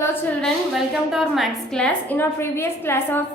Hello children, welcome to our maths class. In our previous class, our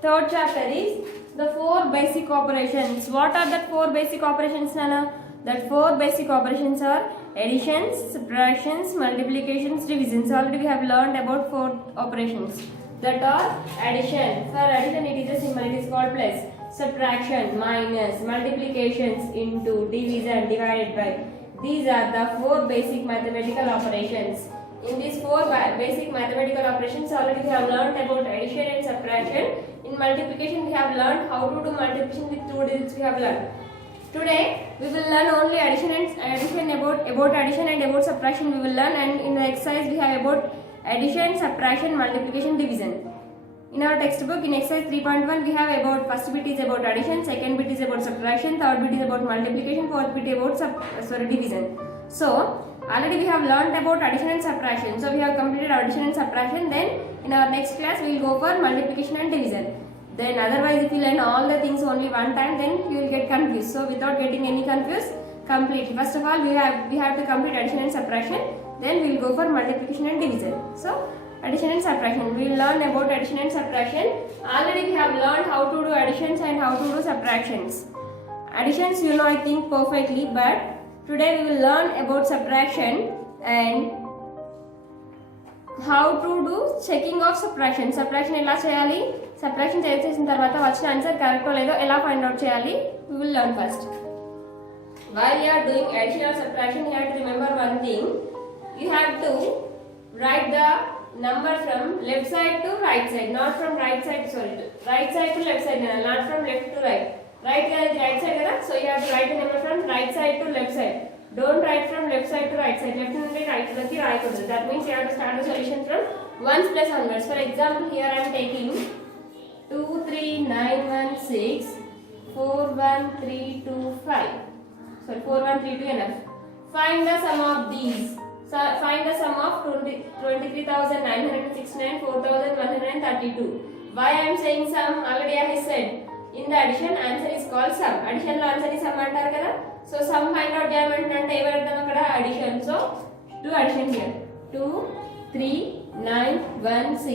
third chapter is the four basic operations. What are the four basic operations, Nana? That four basic operations are additions, subtractions, multiplications, divisions. Already we have learned about four operations. That are addition. For addition it is a symbol, it is called plus. Subtraction, minus, multiplications, into, division, divided by. These are the four basic mathematical operations. In these four basic mathematical operations, already we have learned about addition and subtraction. In multiplication, we have learned how to do multiplication with two digits. We have learned. Today, we will learn only addition about addition and about subtraction. We will learn, and in the exercise we have about addition, subtraction, multiplication, division. In our textbook, in exercise 3.1, we have about first bit is about addition, second bit is about subtraction, third bit is about multiplication, fourth bit about division. So already we have learned about addition and subtraction. So we have completed addition and subtraction. Then in our next class we will go for multiplication and division. Then otherwise if you learn all the things only one time, then you will get confused. So without getting any confused, complete. First of all we have to complete addition and subtraction. Then we will go for multiplication and division. So addition and subtraction. We will learn about addition and subtraction. Already we have learned how to do additions and how to do subtractions. Additions you know I think perfectly, but today we will learn about subtraction and how to do checking of subtraction. Subtraction ఎలా చేయాలి, subtraction చేసిన తర్వాత వచ్చిన answer కరెక్టో లేదో ఎలా find out చేయాలి, we will learn first. While you are doing addition or subtraction, you have to remember one thing. You have to write the number from left side to right side, not from right side to left side, not from left to right. Right side kada, so you have to write the number from right side to left side. Don't write from left side to right side. Left నుండి right లోకి రాయకూడదు. That means you have to start the solution from ones plus onwards. For example, here I am taking 2 3 9 1 6 4 1 3 2 5. Sorry, 4 1 3 2 enough. Find the sum of these. So find the sum of 23,969 4,132. Why I am saying sum? Already I said. In the addition, answer is called sum. Addition lo answer is sum antaru kada. So sum find out cheyamante em adam akkada addition. So do addition here. 2 3 9 1 6.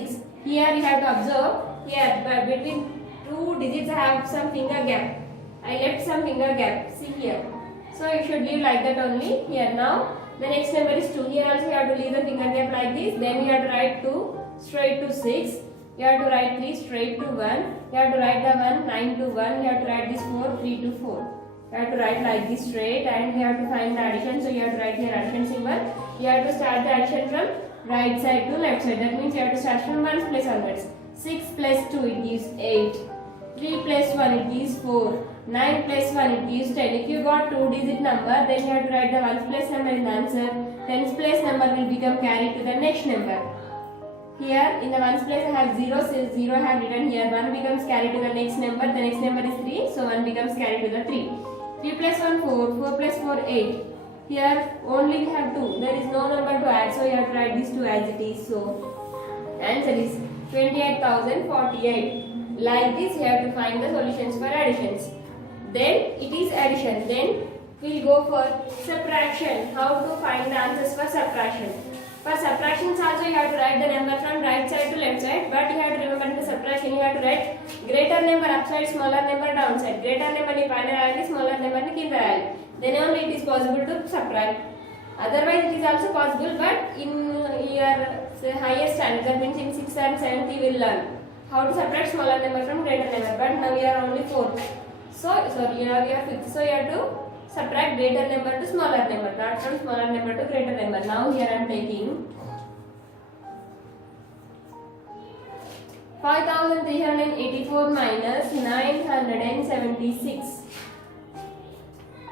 Here you have to observe, here between two digits I have some finger gap. I left some finger gap. See here. So you should leave like that only. Here now the next number is 2. Here also you have to leave the finger gap like this. Then you have to write 2 straight to 6. You have to write 3 straight to 1. You have to write the 1 9 to 1. You have to write this 4 3 to 4. You have to write like this straight, and you have to find the addition. So you have to write here addition symbol. You have to start the addition from right side to left side. That means you have to start from 1 plus onwards. 6 plus 2 it gives 8. 3 plus 1 it gives 4. 9 plus 1 it gives 10. If you got 2 digit number, then you have to write the 1's place number in the answer. 10's place number will become carried to the next number. Here in the 1's place I have 0, so 0 I have written here. 1 becomes carried to the next number. The next number is 3, so 1 becomes carried to the 3. 3 plus 1 4, 4 plus 4 8. Here only we have 2. There is no number to add, so you have to write these 2 as it is. So answer is 28,048. Like this you have to find the solutions for additions. Then it is addition. Then we will go for subtraction. How to find the answers for subtraction? For subtractions also you have to write the number from right side to left side, but you have to remember in the subtraction you have to write greater number upside, smaller number downside. Greater number ni paina rayali, smaller number ni kinda rayali. Then only it is possible to subtract. Otherwise it is also possible, but in your higher standard, that means in 6th and 7th you will learn how to subtract smaller number from greater number. But now you are only 4th. So sorry, now you are 5th. So you have to subtract greater number to smaller number, not from smaller number to greater number. Now here I am taking 5,384 minus 976.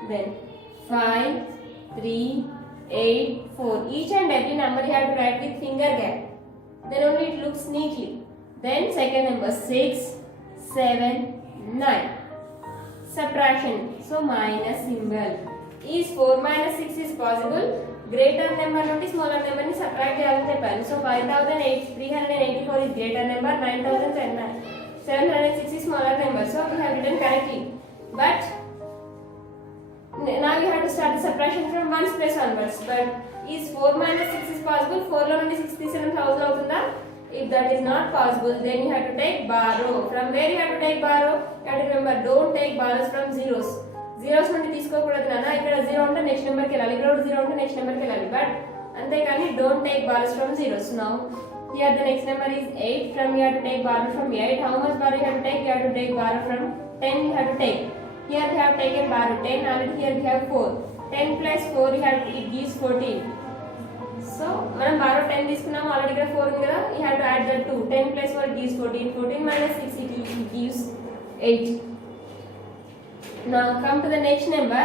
Then 5, 3, 8, 4. Each and every number you have to write with finger gap. Then only it looks neatly. Then second number 6, 7, 9. Subtraction. So minus symbol. Is 4 minus 6 is possible? Greater number నుండి smaller number ni subtract చేయాలని చెప్పాను. So 5,384 is greater number, 9,706 is smaller number. So we have written correctly. But now you have to start the subtraction from 1's place onwards. But is 4 minus 6 is possible? 4 లో నుండి 6 తీసేయడం 1000 అవుతుంది If that is not possible, then you have to take borrow. From where you have to take borrow? You have to remember, don't take borrows from zeros. Zeros నుండి తీసుకోకూడదు నాన్న. ఇక్కడ 0 ఉంటే next నెంబర్కి వెళ్ళాలి, ఇక్కడ 0 ఉంటే నెక్స్ట్ నెంబర్కి వెళ్ళాలి. బట్ అంతేకాని don't take borrows from zeros. Now here the next number is 8. From you have to take borrow from 8. How much borrow you have to take? You have to take borrow from 10. You have to take. Here we have taken borrow 10. Already here we have 4. 10 plus 4 you have to, it gives 14. So మనం borrow 10 తీసుకున్నాం, already ఇక్కడ 4 ఉంది కదా. You have to add that 2. 10 plus 4 gives 14. 14 minus 6 it gives 8. Now come to the next number.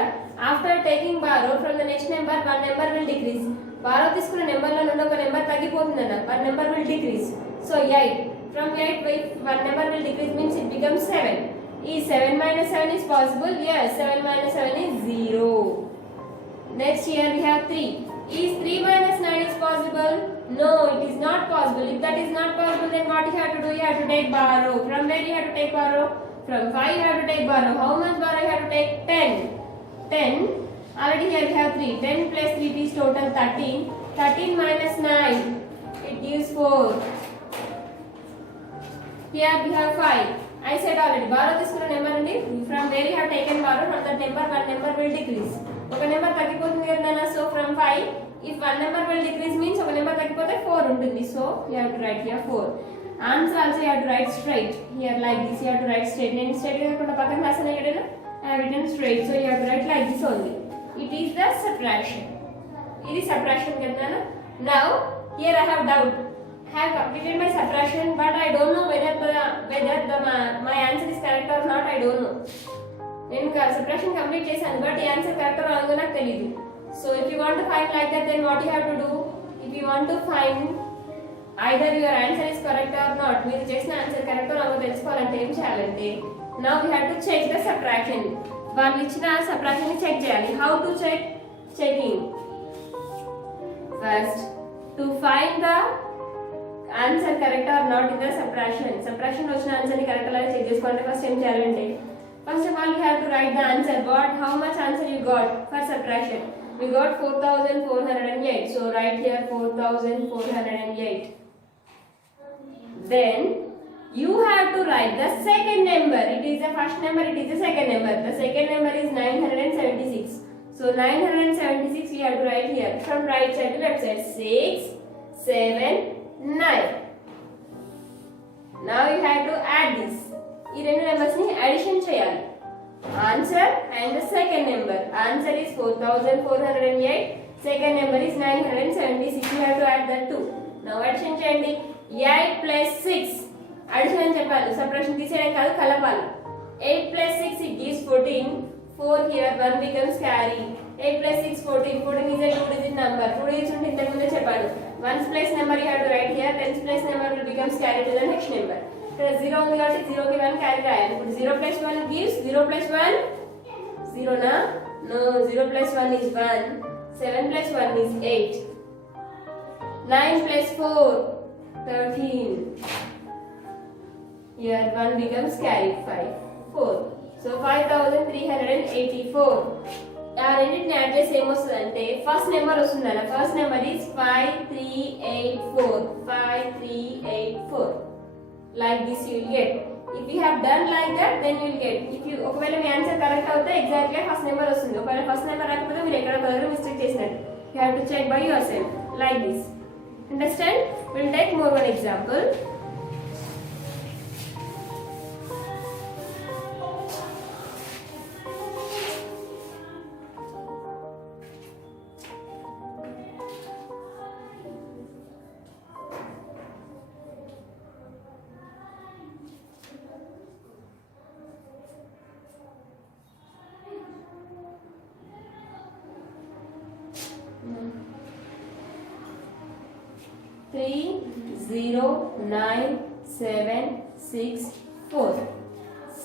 After taking borrow from the next number, one number will decrease. Borrow తీసుకున్న number లో నుండి ఒక number తగ్గిపోతుందన్న. one number will decrease. So 8. From 8 one number will decrease means it becomes 7. Is 7 minus 7 is possible? Yes, 7 minus 7 is 0. Next here we have 3. Is 3 minus 9 is possible? No, it is not possible. If that is not possible, then what you have to do? You have to take borrow. From where you have to take borrow? From 5 you have to take borrow. How much borrow you have to take? 10. 10. Already here we have 3. 10 plus 3 is total 13. 13 minus 9. It gives 4. Here we have 5. I said already, borrow తీసుకున్న number నుండి from where you have taken borrow, from that number one number will decrease. ఒక number తగ్గిపోతుంది కదా. So from 5, if one number will decrease means ఒక number తగ్గిపోతే 4 ఉంటుంది. So you have to write here 4. Answer also you have to write straight. Here like this you have to write straight. నేను straight గా కాకుండా పక్కన రాసాను ఎక్కడైనా. I have written straight. So you have to write like this only. It is the subtraction. ఇది subtraction కదా. Now here I have doubt. I have completed my subtraction, but I don't know whether my answer is correct or not. I don't know. నేను subtraction complete చేశాను, but ఈ answer correct or wrong నాకు తెలియదు. So if you want to find like that, then what you have to do? If you want to find either your answer is correct or not, మీరు చేసిన answer correct or wrong తెలుసుకోవాలంటే ఏం చేయాలంటే, now we have to check the subtraction. వాళ్ళు ఇచ్చిన subtraction ని check చేయాలి. How to check? Checking. First, to find the answer correct or not in the subtraction. Subtraction వచ్చిన ఆన్సర్ ని కరెక్ట్ అలాగే చెక్ చేసుకోవాలంటే ఫస్ట్ ఏం చేయాలంటే, first of all you have to write the answer. How much answer you got for subtraction? We got 4408. So write here 4408. Then you have to write the second number. It is the first number, it is the second number. The second number is 976. So 976 we have to write here from right side to left side. 6, 7, 9. Now you have to add this. ఈ రెండు numbers ని addition చేయాలి. Answer and the second number. Answer is 4408. Second number is 976. You have to add that too. Now addition చేయండి. 8 plus 6. Addition అని చెప్పాలి. Subtraction తీసేయడం కాదు, కలపాలి. 8 plus 6 it gives 14. 4 here 1 becomes carry. 8 plus 6 14. 14 is a 2-digit number. 2 digits ఉంటే ఇంతకు ముందే చెప్పాను. 1's place number you have to write here. 10's place number will becomes carry to the next number. ఇక్కడ 0 ఉంది కాబట్టి 0 కి 1 క్యారీ రాయాలి. ఇప్పుడు 0 plus 1 gives 0 plus 1 0 na? No, 0 plus 1 is 1. 7 plus 1 is 8. 9 plus 4 13. Here 1 becomes carry 5 4. So 5384. రెండింటిని add చేసి ఏమొస్తుందంటే first number వస్తుందన్న. First number is 5384. 5384. Like this you will get. If you have done like that, then you will get. If you ఒకవేళ మీ answer correct అవుతే exactly first number వస్తుంది. ఒకవేళ first number రాకపోతే మీరు ఎక్కడ దగ్గర మిస్టేక్ చేసినట్టు. You have to check by yourself like this. Understand? We'll take more one example. Three 0 9 7 6 4.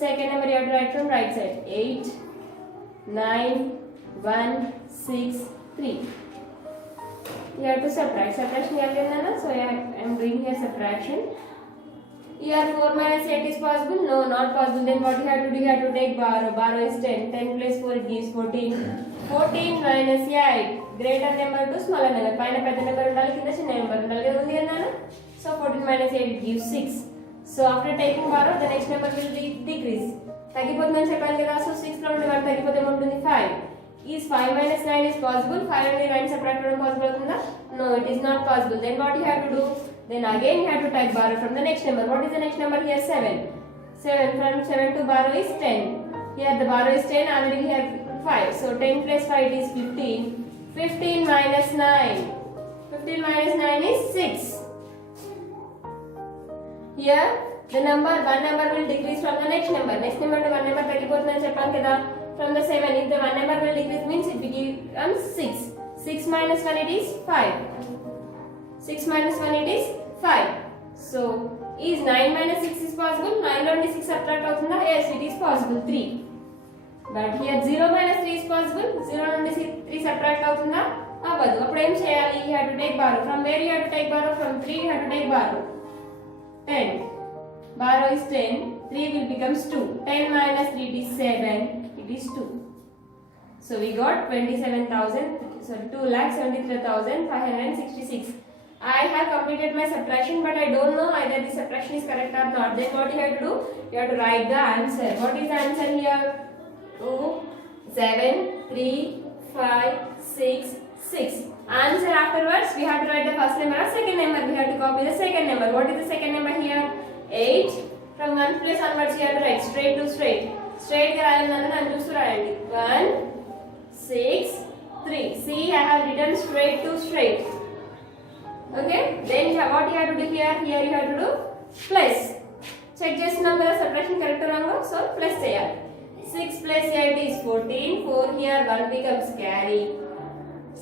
Second number you have to write from right side. 8 9 1 6 3. You have to subtract. Subtraction so I am doing here subtraction. Here 4 minus 8 is possible? No, not possible. Then what you have to do? You have to take borrow. Borrow is 10. 10 plus 4 it gives 14. 14 minus 8. Greater number to smaller number. Paina pedda number undali, kinda chinna number undali. So 14 minus minus 8 it gives 6. So after taking borrow the next number will be decrease. తగ్గిపోతుందని చెప్పాను కదా. So 6 లో నుండి 1 తగ్గిపోతే ఏముంటుంది 5. Is 5 minus 9 is possible? 5 నుండి 9 subtract చేయడం possible అవుతుందా? No, it is not possible. Then what you have to do? Then again you have to take borrow from the next number. What is the next number here? 7. 7 from 7 to borrow is 10. Here the borrow is 10, already we have 5. So 10 plus 5 it is 15. 15 minus 9. 15 minus 9 is 6. Here the number, one number will decrease from the next number. Next number to one number తగ్గిపోతుందని చెప్పాను కదా. From the 7, if the one number will decrease means it becomes 6. 6 minus 1 it is 5. 6 minus 1 it is 5. So is 9 minus 6 is possible? 9 లో నుండి 6 subtract అవుతుందా? Yes, it is possible, 3. But here 0 minus 3 is possible. 0 నుండి 3 subtract అవుతుందా? అవ్వదు. అప్పుడు ఏం చేయాలి? You have to take borrow. From where you have to take borrow? From 3 you have to take borrow. 10. Borrow is 10. 3 will becomes 2. 10 minus 3 it is 7. It is 2. So we got 2,73,566. I have completed my subtraction, but I don't know either the subtraction is correct or not. Then what you have to do? You have to write the answer. What is the answer here? 2, 7, 3, 5, 6, 6. Answer afterwards, we have to write the first number or second number. We have to copy the second number. What is the second number here? 8. From one place onwards, you have to write straight to straight. Straight ga rayalandi nanu chustu rayandi. 1, 6, 3. See, I have written straight to straight. Okay. Then what you have to do here? Here you have to do plus. Check చేస్తున్నాం కదా subtraction correct or wrong. So plus చేయాలి. 6 plus 8 is 14. 4 here 1 becomes carry.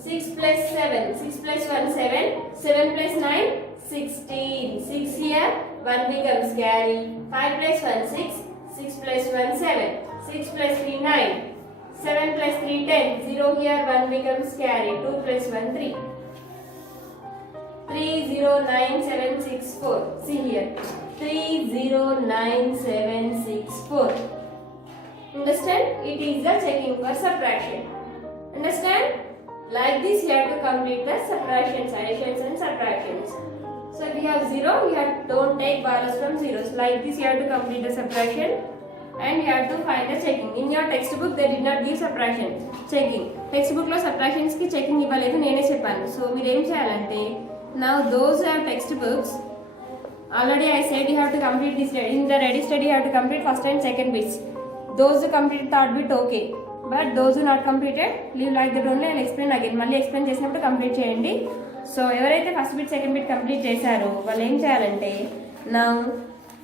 6 plus 7. 6 plus 1 7. 7 plus 9 16. 6 here 1 becomes carry. 5 plus 1 6. 6 plus 1 7. 6 plus 3 9. 7 plus 3 10. 0 here 1 becomes carry. 2 plus 1 3. 309764. See here. 309764. Understand? It is the checking for subtraction. Understand? Like this you have to complete the subtractions, additions and subtractions. So if you have 0, don't take borrows from zeros. Like this you have to complete the subtraction and you have to find the checking. In your textbook they did not give subtraction, checking. Textbook lo subtractions ki checking ఇవ్వలేదు, నేనే చెప్పాను. So మీరు ఏం చేయాలంటే, now those who have textbooks, already I said you have to complete this. In the ready study you have to complete first and second bits. Those who complete third bit okay, but those who not completed leave like that only. I'll explain again. మళ్ళీ explain చేసినప్పుడు complete చేయండి. So ఎవరైతే first bit second bit complete చేశారో వాళ్ళు ఏం చేయాలంటే, now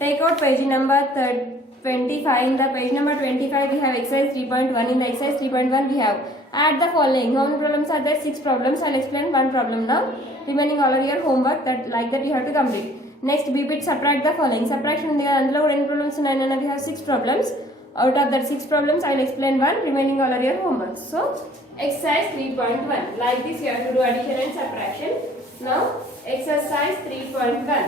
take out page number 25. In the page number 25 we have exercise 3.1. In the exercise 3.1 we have add the following. How many problems are there? 6 problems. I'll explain one problem now. Remaining all of your homework that like that you have to complete. Next B bit subtract the following. Subtraction ఉంది కదా, అందులో కూడా ఎన్ని problems ఉన్నాయి? We have 6 problems. Out of that 6 problems I'll explain one. Remaining all of your homework. So exercise 3.1. Like this you have to do addition and subtraction. Now exercise 3.1.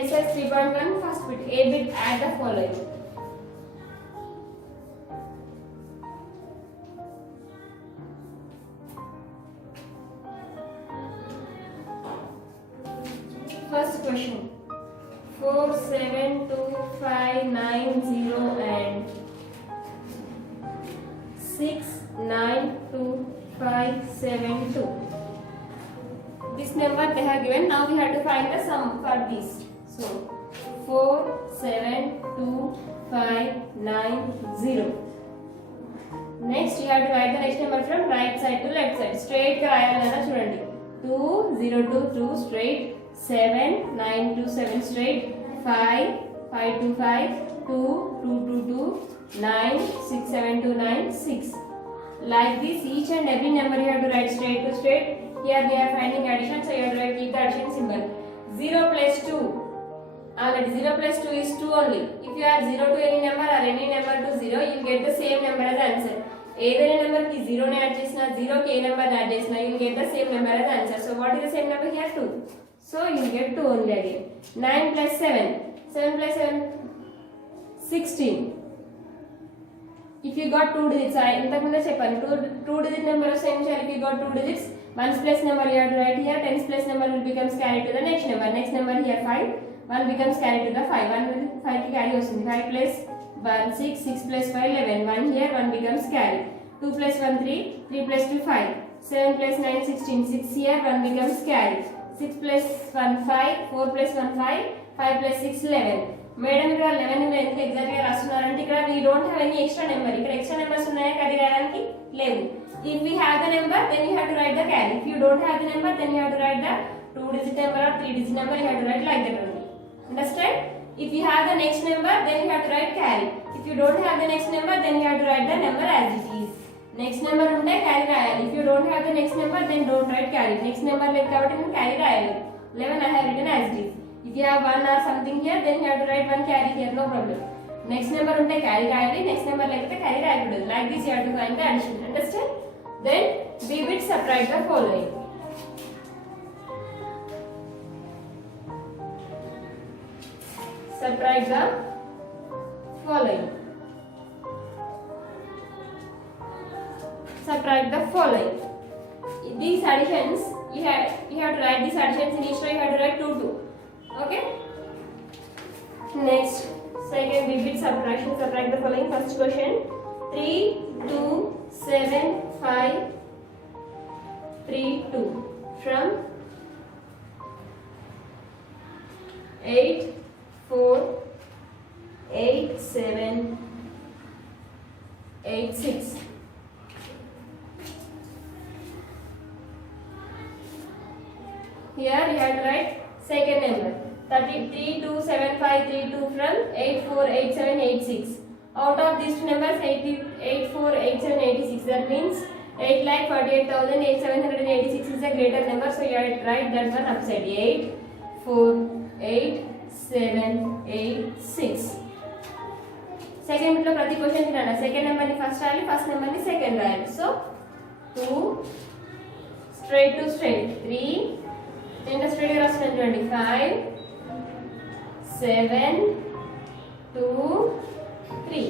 Exercise 3.1 first bit. A bit add the following. First question. 4 7 2 5 9 0 and 6 9 2 5 7 2. This number they have given. Now we have to find the sum for these. So 4 7 2 5 9 0. Next you have to write the next number from right side to left side. Straight ga rayalana chudandi. 2 0 2 2 straight. 7 9 2 7 straight. 5 5 2 5 2 2 2 2 9 6 7 2 9 6. Like this each and every number you have to write straight to straight. Here we are finding addition, so you have to keep the addition symbol. 0 plus 2. Already 0 plus 2 is 2 only. If you add 0 to any number or any number to 0, you will get the same number as answer. Either number ki 0 ne add chesina, 0 ki a number add chesina, you will get the same number as answer. So what is the same number here? 2. So you will get 2 only again. 9 plus 7. 7 plus 7. 16. If you got 2 digits, I intamunde cheppanu 2 digit number of same share. If you got 2 digits, 1's place number you have to write here, 10's place number will becomes carried to the next number. Next number here 5, 1 becomes carried to the 5. 1 will 5 ki carry vastundi. 5 plus 1 6, 6 plus 5 11. 1 here 1 becomes carried. 2 plus 1 3, 3 plus 2 5. 7 plus 9 16. 6 here 1 becomes carried. 6 plus 1 5, 4 plus 1 5, 5 plus 6 11. Madam ఇక్కడ 11 ని ఎందుకు exact గా రాస్తున్నారంటే ఇక్కడ we don't have any extra number. ఇక్కడ extra numbers ఉన్నాయా carry రాయడానికి లేవు. If we have the number then you have to write the carry. If you don't have the number then you have to write the 2 digit number or 3 digit number. You have to write like that only. Understand? If you have the next number then you have to write carry. If you don't have the next number then you have to write the number as it is. Next number ఉంటే carry రాయాలి. If you don't have the next number then don't write carry. Next number లేదు కాబట్టి నేను carry రాయాలి. 11 I have written as it is. If you have 1 or something here then you have to write 1 carry here, no problem. Next number ఉంటే carry రాయాలి. Next number లేకపోతే carry రాయకూడదు. Like this you have to find the addition. Understand? Then we will subtract the following. Subtract the following. Subtract the following. These additions you have to write these additions in each row. You have to write 2 2. Okay. Next, second vivid subtraction. Subtract the following. First question: 3 2 7 5 3 2 from 8 4 8 7 8 6. Here you have to write second number 33 2 7 5 3 2 from 8 4 8 7 8 6. Out of these two numbers 8 4 8 7 86. That means 8,48,786 is a greater number. So you have to write that one upside. 8 4 8 7 8 6. Second bit lo prati question tinana. Second number ni first rayali, first number ni second rayali. So 2 straight to straight 3 then straight ga rastunna chudandi 5 7 2 3.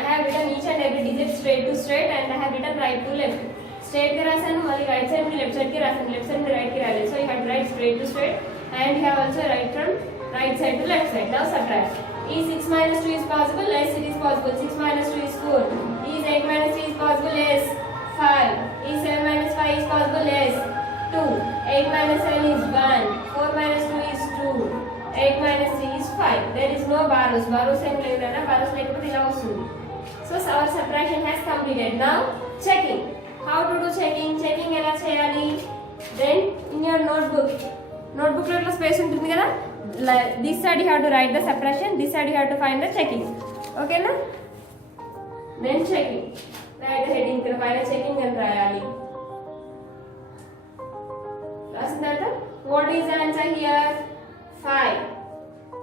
I have written each and every digit straight to straight and I have written right to left. Straight ga rasanu malli right side to left side ki rasanu, left side to right ki rayali. So you have to write straight to straight and you have also write from right side to left side. Now subtract. Is 6 minus 2 is possible? Yes, it is possible. 6 minus 2 is 4. Is 8 minus 3 is possible? Yes, 5. Is 7 minus 5 is possible? Yes, 2. 8 minus 7 is 1. 4 minus 2 is 2. 8 minus 3 is 5. There is no borrows. Borrows em ledana. Borrows lekapothe ila vastundi. So our subtraction has completed. Now checking. How to do checking? Checking ela cheyali? Then in your notebook lo itla space untundi kada. This side you have to write the subtraction. This side you have to find the checking. Okay na? Then checking. Write the heading ikkada paina checking and rayali. Rasinada? What is the answer here? 5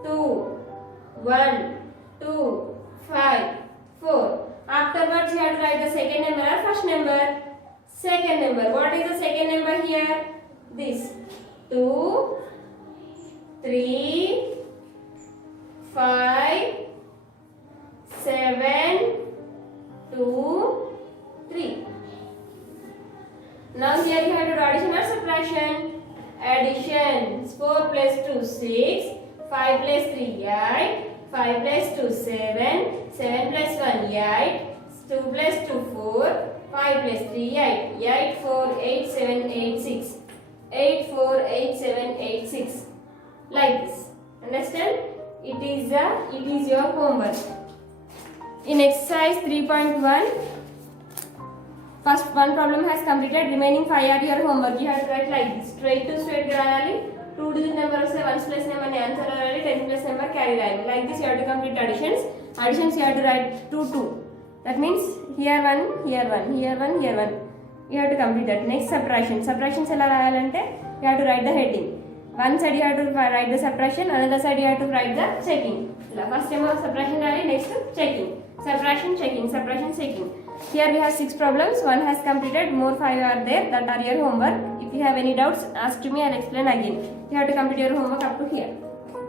2 1 2 5 4. Afterwards you have to write the second number or first number. Second number. What is the second number here? This 2 3 5 7 2 3. Now here you have to do addition or subtraction. Addition. 4 plus 2 6, 5 plus 3 8, 5 plus 2 7, 7 plus 1 8, 2 plus 2 4, 5 plus 3 8, 8 4 8 7 8 6, 8 4 8 7 8 6. Like this. Understand? It is your homework. In exercise 3.1, first one problem has completed. Remaining 5 are your homework. You have to write like this. Straight to straight rayali. 2 digit number vasthe 1's place number ni answer rayali. 10's place number carry rayali. Like this you have to complete additions. Additions you have to write 2 2. That means here 1, here 1, here 1, here 1. You have to complete that. Next subtraction. Subtractions ela rayalante you have to write the heading. One side you have to write the subtraction, another side you have to write the checking. First time of subtraction rayali, next checking. Subtraction, checking, subtraction, checking. Here we have 6 problems. One has completed. More 5 are there. That are your homework. If If you have any doubts, ask to me, I'll explain again. You have to complete your homework up to here.